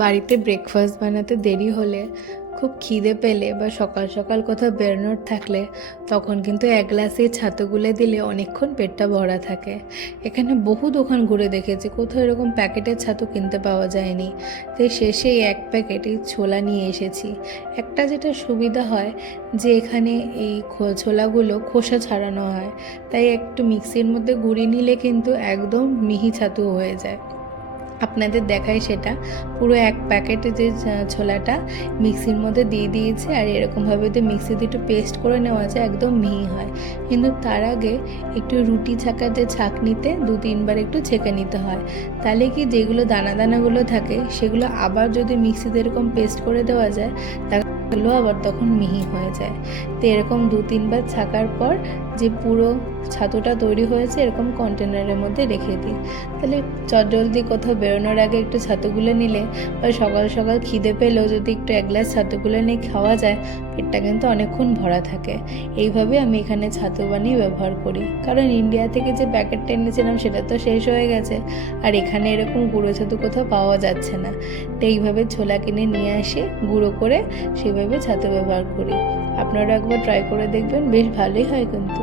বাড়িতে ব্রেকফাস্ট বানাতে দেরি হলে, খুব খিদে পেলে বা সকাল সকাল কোথাও বেরোনোর থাকলে তখন কিন্তু এক গ্লাস এই ছাতু গুলে দিলে অনেকক্ষণ পেটটা ভরা থাকে। এখানে বহু দোকান ঘুরে দেখেছি, কোথাও এরকম প্যাকেটের ছাতু কিনতে পাওয়া যায়নি। তাই শেষে এই এক প্যাকেটই ছোলা নিয়ে এসেছি। একটা যেটা সুবিধা হয় যে এখানে এই ছোলাগুলো খোসা ছাড়ানো হয়, তাই একটু মিক্সির মধ্যে গুঁড়িয়ে নিলে কিন্তু একদম মিহি ছাতু হয়ে যায়। আপনাদের দেখাই সেটা, পুরো এক প্যাকেটে যে ছোলাটা মিক্সির মধ্যে দিয়ে দিয়েছে, আর এরকমভাবে যদি মিক্সিতে একটু পেস্ট করে নেওয়া যায় একদম মিহি হয়। কিন্তু তার আগে একটু রুটি ছাকার যে ছাঁকনিতে 2-3 বার একটু ছেঁকে নিতে হয়। তাহলে কি যেগুলো দানা দানাগুলো থাকে সেগুলো আবার যদি মিক্সিতে এরকম পেস্ট করে দেওয়া যায় তাহলে আবার তখন মিহি হয়ে যায়। তো এরকম 2-3 বার ছাকার পর যে পুরো ছাতুটা তৈরি হয়েছে এরকম কন্টেনারের মধ্যে রেখে দিই। তাহলে চটজলদি কোথাও বেরোনোর আগে একটু ছাতুগুলো নিলে বা সকাল সকাল খিদে পেলেও যদি একটু এক গ্লাস ছাতুগুলো নিয়ে খাওয়া যায়, পেটটা কিন্তু অনেকক্ষণ ভরা থাকে। এইভাবে আমি এখানে ছাতু বানিয়ে ব্যবহার করি, কারণ ইন্ডিয়া থেকে যে প্যাকেটটা এনেছিলাম সেটা তো শেষ হয়ে গেছে, আর এখানে এরকম গুঁড়ো ছাতু কোথাও পাওয়া যাচ্ছে না। তো এইভাবে ছোলা কিনে নিয়ে আসি, গুঁড়ো করে সেভাবে ছাতু ব্যবহার করি। আপনারা একবার ট্রাই করে দেখবেন, বেশ ভালোই হয় কিন্তু।